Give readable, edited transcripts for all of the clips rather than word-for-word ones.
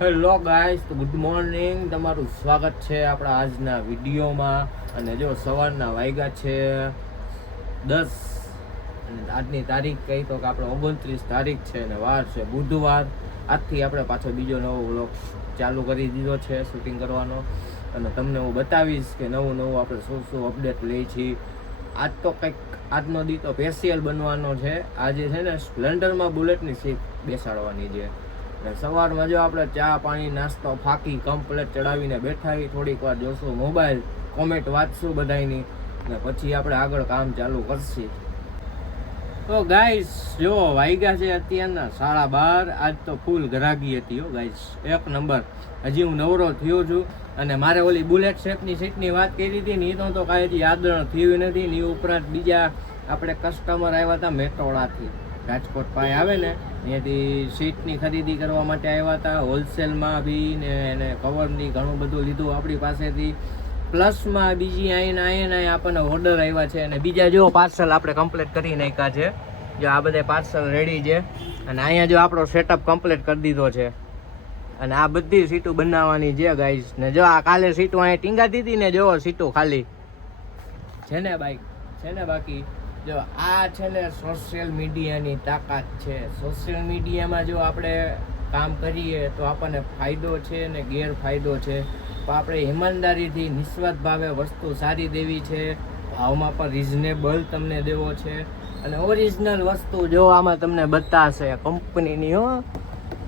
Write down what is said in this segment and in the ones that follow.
Hello guys, તો good morning. તમારું સ્વાગત છે આપણા આજના વિડીયોમાં. અને જો સવારના વાગ્યા છે 10 અને આજની તારીખ કહી તો કે આપણે 29 તારીખ છે અને વાર છે બુધવાર. આજથી આપણે પાછો બીજો નવો વ્લોગ ચાલુ કરી દીધો છે શૂટિંગ કરવાનો. અને તમને હું બતાવીશ કે નવું નવું આપણે શું શું અપડેટ લઈ છીએ. આજ તો કંઈક આજનો દી તો સ્પેશિયલ બનવાનો છે. આજે છે ને સ્પ્લેન્ડરમાં બુલેટની સીટ બેસાડવાની છે. અને સવારમાં જો આપણે ચા પાણી નાસ્તો ફાકી કમ્પ્લેટ ચડાવીને બેઠા થોડીક વાર જોશું મોબાઈલ, કોમેન્ટ વાંચશું બધાની, ને પછી આપણે આગળ કામ ચાલુ કરશું. તો ગાઈસ જો વાગ્યા છે અત્યારના 12:30. આજ તો ફૂલ ગરાગી હતી હો ગાઈસ, એક નંબર. હજી હું નવરો થયો છું. અને મારે ઓલી બુલેટ શેપની સીટની વાત કરી હતી ને એ તો કાંઈ હજી યાદ થયું નથી. ને એ ઉપરાંત બીજા આપણે કસ્ટમર આવ્યા હતા મેટોડાથી, રાજકોટ પાસે આવે ને અહીંયાથી સીટની ખરીદી કરવા માટે આવ્યા હતા. હોલસેલમાં બી ને એને કવરની ઘણું બધું લીધું આપણી પાસેથી. પ્લસમાં બીજી અહીંયા આપણને ઓર્ડર આવ્યા છે. અને બીજા જો પાર્સલ આપણે કમ્પ્લીટ કરી નાખ્યા છે. જો આ બધા પાર્સલ રેડી છે. અને અહીંયા જો આપણો સેટઅપ કમ્પ્લીટ કરી દીધો છે. અને આ બધી સીટો બનાવવાની છે ગાઈસ. ને જો આ કાલે સીટો અહીંયા ટીંગાતી હતી ને, જો સીટો ખાલી છે ને બાઈક છે ને. બાકી જો આ છે ને સોશિયલ મીડિયાની તાકાત છે. સોશિયલ મીડિયામાં જો આપણે કામ કરીએ તો આપણને ફાયદો છે ને ગેરફાયદો છે. તો આપણે ઈમાનદારીથી નિસ્વાર્થ ભાવે વસ્તુ સારી દેવી છે. ભાવમાં પણ રિઝનેબલ તમને દેવો છે. અને ઓરિજિનલ વસ્તુ જો આમાં તમને બતાશે કંપનીની હો,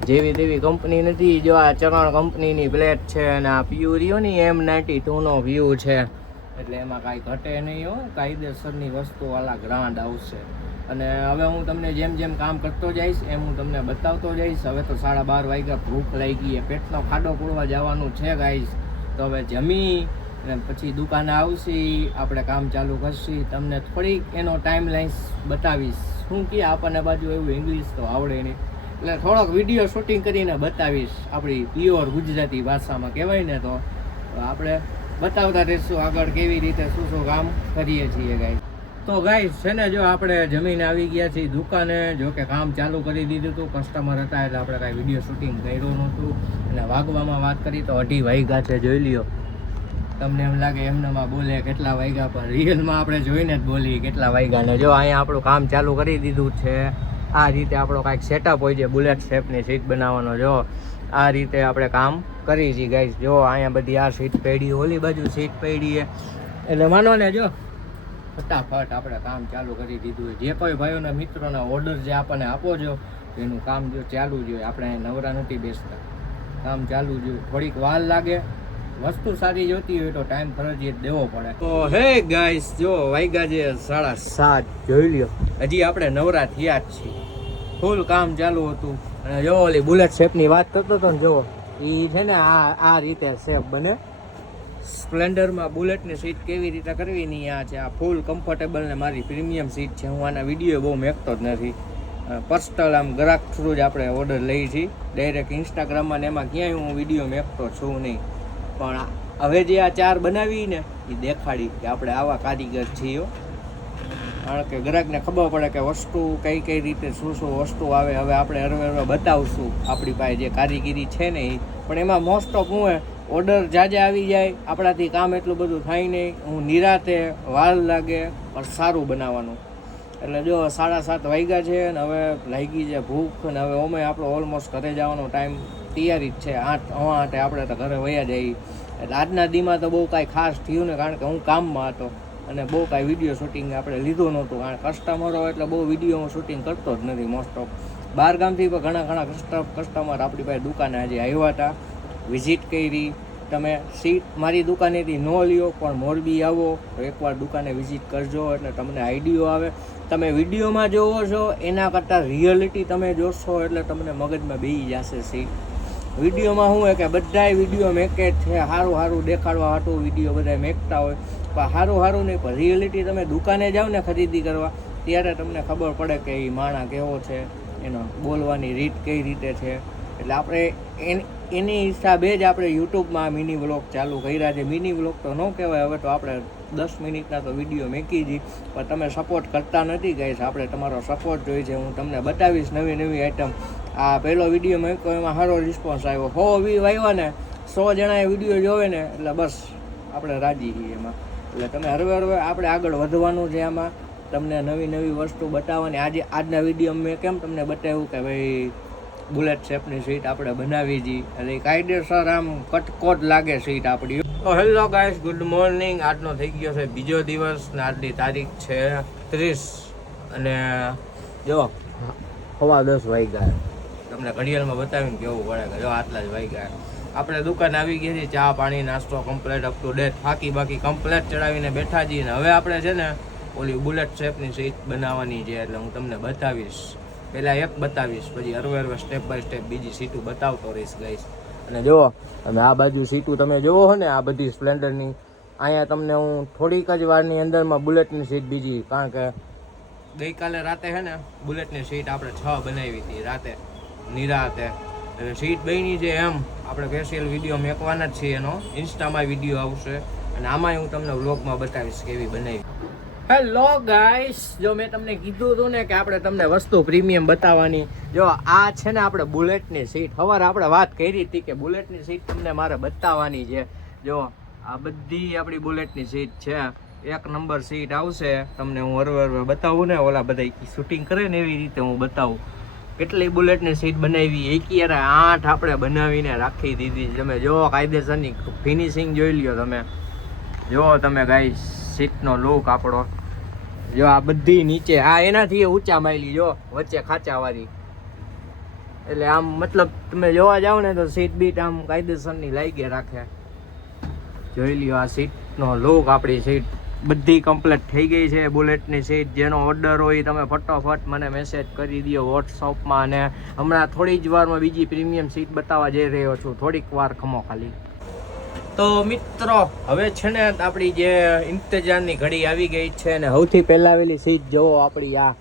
જેવી તેવી કંપની નથી. જો આ ચરણ કંપનીની પ્લેટ છે અને આ પ્યુરિયોની M92નો વ્યૂ છે. એટલે એમાં કાંઈ ઘટે નહીં હો, કાયદેસરની વસ્તુ વાળા ગ્રાન્ડ આવશે. અને હવે હું તમને જેમ જેમ કામ કરતો જઈશ એમ હું તમને બતાવતો જઈશ. હવે તો 12:30 વાગ્યા, ભૂખ લાગી, પેટનો ખાડો પૂરવા જવાનું છે ગાઈસ. તો હવે જમી અને પછી દુકાને આવશી, આપણે કામ ચાલુ કરશી. તમને થોડીક એનો ટાઈમ લાઈન બતાવીશ. શું કે આપણને બાજુ એવું ઇંગ્લિશ તો આવડે નહીં, એટલે થોડોક વિડીયો શૂટિંગ કરીને બતાવીશ આપણી પ્યોર ગુજરાતી ભાષામાં કહેવાય ને. તો આપણે બતાવતા રહીશું આગળ કેવી રીતે શું શું કામ કરીએ છીએ ગાઈસ. તો ગાઈસ છે ને જો આપણે જમીન આવી ગયા છીએ દુકાને. જો કે કામ ચાલુ કરી દીધું હતું, કસ્ટમર હતા એટલે આપણે કાંઈ વિડીયો શૂટિંગ કર્યું નહોતું. અને વાગવામાં વાત કરી તો 2:30 વાગ્યા છે. જોઈ લ્યો, તમને એમ લાગે એમનામાં બોલે કેટલા વાગ્યા, પણ રિયલમાં આપણે જોઈને જ બોલી કેટલા વાગ્યા. ને જો અહીંયા આપણું કામ ચાલુ કરી દીધું છે. આ રીતે આપણો કાંઈક સેટઅપ હોય છે બુલેટ શેપની સીટ બનાવવાનો. જો આ રીતે આપણે કામ કરી છીએ ગાઈસ. જો અહીંયા બધી આ સીટ પડી, ઓલી બાજુ સીટ પડી છે. એટલે માનો ને જો ફટાફટ આપણે કામ ચાલુ કરી દીધું. જે કોઈ ભાઈઓના મિત્રોના ઓર્ડર જે આપણને આપો છો એનું કામ જો ચાલુ જોઈએ. આપણે નવરા નથી બેસતા, કામ ચાલુ જોઈએ. થોડીક વાર લાગે, વસ્તુ સારી જોતી હોય તો ટાઈમ ફરજિયાત દેવો પડે. તો હે ગાઈસ જો વાગ્યા છે 7:30. જોઈ લ્યો, હજી આપણે નવરા થયા જ છીએ. ફૂલ કામ ચાલુ હતું. અને જો ઓલી બુલેટ શેપની વાત કરતો હતો ને, જો એ છે ને આ રીતે શેપ બને. સ્પ્લેન્ડરમાં બુલેટની સીટ કેવી રીતે કરવી ની આ છે. આ ફૂલ કમ્ફર્ટેબલ ને મારી પ્રીમિયમ સીટ છે. હું આના વિડીયો બહુ મેકતો જ નથી. પર્સનલ આમ ગ્રાહક થ્રુ જ આપણે ઓર્ડર લઈ છીએ. ડાયરેક્ટ ઇન્સ્ટાગ્રામમાં ને એમાં ક્યાંય હું વિડીયો મેકતો છું નહીં. પણ હવે જે આ 4 બનાવી ને એ દેખાડી કે આપણે આવા કારીગર છીએ. કારણ કે ગ્રાહકને ખબર પડે કે વસ્તુ કઈ કઈ રીતે શું શું વસ્તુ આવે. હવે આપણે હરવે બતાવશું આપણી પાસે જે કારીગીરી છે ને એ. પણ એમાં મોસ્ટ ઓફ હું ઓર્ડર જાજા આવી જાય, આપણાથી કામ એટલું બધું થાય નહીં. હું નિરાતે વાર લાગે પણ સારું બનાવવાનું. એટલે જો 7:30 વાગ્યા છે અને હવે લાગી છે ભૂખ. અને હવે ઓમે આપણો ઓલમોસ્ટ ઘરે જવાનો ટાઈમ તૈયારી જ છે. 8:08 આપણે તો ઘરે વયા જઈએ. એટલે આજના દીમાં તો બહુ કાંઈ ખાસ થયું ને, કારણ કે હું કામમાં હતો અને બહુ કાંઈ વિડીયો શૂટિંગ આપણે લીધું નહોતું. કારણ કે કસ્ટમરો એટલે બહુ વિડીયો હું શૂટિંગ કરતો જ નથી મોસ્ટ ઓફ. બહાર ગામથી પણ ઘણા કસ્ટમર આપણી પાસે દુકાને આજે આવ્યા હતા, વિઝિટ કરી. તમે સીટ મારી દુકાનેથી ન લ્યો પણ મોરબી આવો તો એકવાર દુકાને વિઝિટ કરજો, એટલે તમને આઈડિયો આવે. તમે વિડીયોમાં જોવો છો એના કરતાં રિયલિટી તમે જોશો એટલે તમને મગજમાં બેસી જશે સીટ. વિડીયોમાં શું હોય કે બધાય વિડીયો મેકે જ છે, સારું દેખાડવા હાટું વિડીયો બધા મેકતા હોય. પણ સારું નહીં, પણ રિયલિટી તમે દુકાને જાઓ ને ખરીદી કરવા ત્યારે તમને ખબર પડે કે એ માણસ કેવો છે, એનો બોલવાની રીત કઈ રીતે છે. એટલે આપણે એની હિસાબે જ આપણે યુટ્યુબમાં મિની વ્લોગ ચાલુ કર્યા છે. મિની વ્લોગ તો ન કહેવાય, હવે તો આપણે 10 મિનિટના તો વિડીયો મેકી દી. પણ તમે સપોર્ટ કરતા નથી ગાઈસ. આપણે તમારો સપોર્ટ જોઈએ છે. હું તમને બતાવીશ નવી આઈટમ. આ પહેલો વિડીયો મૂક્યો એમાં સારો રિસ્પોન્સ આવ્યો. 100 વ્યૂ આવ્યા ને 100 જણાએ વિડીયો જોવે ને એટલે બસ આપણે રાજી છીએ એમાં. એટલે તમે હરવે આપણે આગળ વધવાનું છે આમાં, તમને નવી વસ્તુ બતાવવાની. આજના વિડીયો મેં કેમ તમને બતાવ્યું કે ભાઈ બુલેટ શેપની સીટ આપણે બનાવી હતી એટલે કાયદેસર આમ કટકોટ લાગે સીટ આપણી. તો હેલો ગાઈસ, ગુડ મોર્નિંગ. આજનો થઈ ગયો છે બીજો દિવસ ને આજની તારીખ છે 30 અને જો 10:15 વાગ્યા. તમને ઘડિયાળમાં બતાવીને કેવું પડે કે જો આટલા જ વાગ્યા. આપણે દુકાન આવી ગઈ હતી, ચા પાણી નાસ્તો કમ્પ્લેટ અપ ટુ ડેટ બાકી કમ્પ્લેટ ચડાવીને બેઠા છીએ ને હવે આપણે છે ને ઓલી બુલેટ શેપની સીટ બનાવવાની છે એટલે હું તમને બતાવીશ. પહેલાં એક બતાવીશ પછી હરવે સ્ટેપ બાય સ્ટેપ બીજી સીટું બતાવતો રહીશ ગાઈસ. અને જુઓ તમે આ બાજુ સીટું તમે જુઓ છો ને આ બધી સ્પ્લેન્ડરની, અહીંયા તમને હું થોડીક જ વારની અંદરમાં બુલેટની સીટ બીજી, કારણ કે ગઈકાલે રાતે છે ને બુલેટની સીટ આપણે 6 બનાવી હતી રાતે નિરાતે. એટલે સીટ બની છે એમ આપણે સ્પેશિયલ વિડીયો મેકવાના જ છીએ, એનો ઇન્સ્ટામાં વિડીયો આવશે અને આમાંય હું તમને વ્લોગમાં બતાવીશ કેવી બનાવી. હેલો ગાઈસ, જો મેં તમને કીધું હતું ને કે આપણે તમને વસ્તુ પ્રીમિયમ બતાવવાની. જો આ છે ને આપણે બુલેટની સીટ, સવારે આપણે વાત કરી હતી કે બુલેટની સીટ તમને મારે બતાવવાની છે. જો આ બધી આપણી બુલેટની સીટ છે, 1 નંબર સીટ આવશે. તમને હું હરવે બતાવું ને, ઓલા બધા શૂટિંગ કરે ને એવી રીતે હું બતાવું કેટલી બુલેટની સીટ બનાવી. 8 આપણે બનાવીને રાખી દીધી. તમે જો કાયદેસરની ફિનિશિંગ જોઈ લ્યો તમે. જો તમે ગાઈસ સીટનો લુક આપણો જો આ બધી નીચે આ એનાથી ઊંચા માયલી જો વચ્ચે ખાંચાવાળી, એટલે આમ મતલબ તમે જોવા જાવ ને તો સીટ બીટ આમ કાયદેસરની લાગી રાખે. જોઈ લ્યો આ સીટનો લુક. આપણી સીટ બધી કમ્પ્લીટ થઈ ગઈ છે બુલેટની સીટ. જેનો ઓર્ડર હોય તમે ફટોફટ મને મેસેજ કરી દો વોટ્સઅપમાં. અને હમણાં થોડી જ વારમાં બીજી પ્રીમિયમ સીટ બતાવવા જઈ રહ્યો છું, થોડીક વાર ખમો ખાલી. તો મિત્રો હવે છે ને આપણી જે ઇંતજારની ઘડી આવી ગઈ છે ને સૌથી પહેલાં આવેલી સીટ જુઓ આપણી આ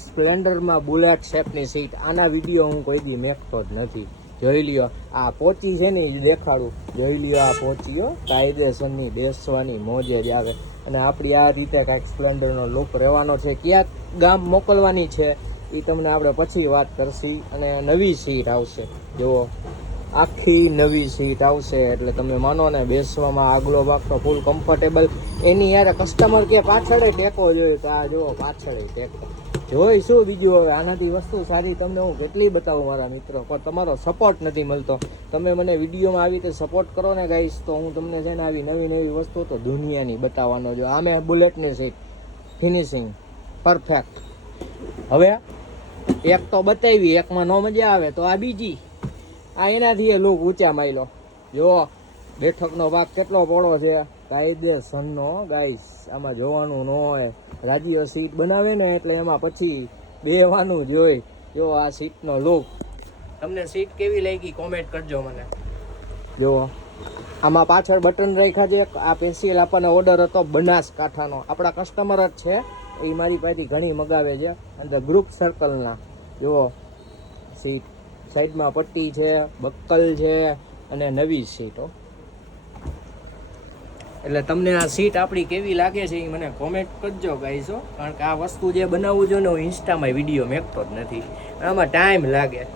સ્પ્લેન્ડરમાં બુલેટ શેપની સીટ. આના વિડીયો હું કોઈ દી મેકતો જ નથી. જોઈ લ્યો આ પોચી છે ને એ દેખાડું. જોઈ લ્યો આ પોચીઓ કાયદેસરની બેસવાની મોજે જ આવે. અને આપણી આ રીતે કાંઈક સ્પ્લેન્ડરનો લુક રહેવાનો છે. ક્યાંક ગામ મોકલવાની છે એ તમને આપણે પછી વાત કરશી. અને નવી સીટ આવશે, જુઓ આખી નવી સીટ આવશે એટલે તમે માનો ને બેસવામાં આગલો ભાગ તો ફૂલ કમ્ફર્ટેબલ. એની યાર કસ્ટમર કે પાછળ ટેકો જોઈએ તો આ જુઓ પાછળ ટેકો જોઈ શું બીજું. હવે આનાથી વસ્તુ સારી તમને હું કેટલી બતાવું મારા મિત્રો, પણ તમારો સપોર્ટ નથી મળતો. તમે મને વિડીયોમાં આવી રીતે સપોર્ટ કરો ને ગાઈસ તો હું તમને છે ને આવી નવી વસ્તુ તો દુનિયાની બતાવવાનો. જો આમે બુલેટની સીટ ફિનિશિંગ પરફેક્ટ. હવે એક તો બતાવી, એકમાં ન મજા આવે તો આ બીજી. આ એનાથી એ લુક ઊંચા માયલો. જો બેઠકનો ભાગ કેટલો પોળો છે કાયદેસરનો ગાઈસ. આમાં જોવાનું ન હોય. રાજીઓ સીટ બનાવે ને એટલે એમાં પછી બેવાનું જ હોય. જો આ સીટનો લુક. તમને સીટ કેવી લાગી કોમેન્ટ કરજો મને. જો આમાં પાછળ બટન રાખ્યા છે. આ પેન્સિલ આપણને ઓર્ડર હતો બનાસકાંઠાનો, આપણા કસ્ટમર જ છે, એ મારી પાસેથી ઘણી મગાવે છે અને ગ્રુપ સર્કલના. જુઓ સીટ સાઈડમાં પટ્ટી છે, બક્કલ છે અને નવી સીટો. એટલે તમને આ સીટ આપણી કેવી લાગે છે એ મને કોમેન્ટ કરજો ગાઈસો. કારણ કે આ વસ્તુ જે બનાવવું જોઈએ ને હું ઇન્સ્ટામાં વિડીયો મેકતો જ નથી, આમાં ટાઈમ લાગે.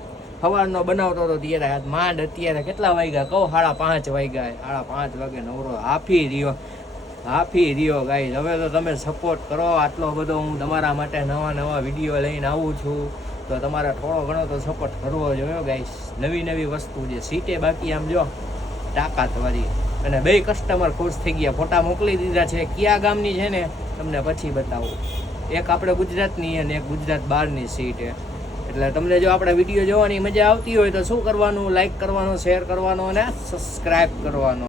સવારનો બનાવતો હતો ત્યારે માંડ અત્યારે કેટલા વાગ્યા કહું 5:30 વાગ્યા. 5:30 વાગે નવરો હાફી રહ્યો ગાઈસ. હવે તો તમે સપોર્ટ કરો આટલો બધો. હું તમારા માટે નવા વિડીયો લઈને આવું છું તો તમારે થોડો ઘણો તો સપોર્ટ કરવો જોઈએ ગાઈસ. નવી વસ્તુ છે સીટે બાકી આમ જો તાકાતવાળી. અને 2 કસ્ટમર ખુશ થઈ ગયા, ફોટા મોકલી દીધા છે. કયા ગામની છે ને તમને પછી બતાવું. એક આપણે ગુજરાતની અને એક ગુજરાત બહારની સીટ. એટલે તમને જો આપણે વિડીયો જોવાની મજા આવતી હોય તો શું કરવાનું, લાઈક કરવાનો, શેર કરવાનો અને સબસ્ક્રાઈબ કરવાનો.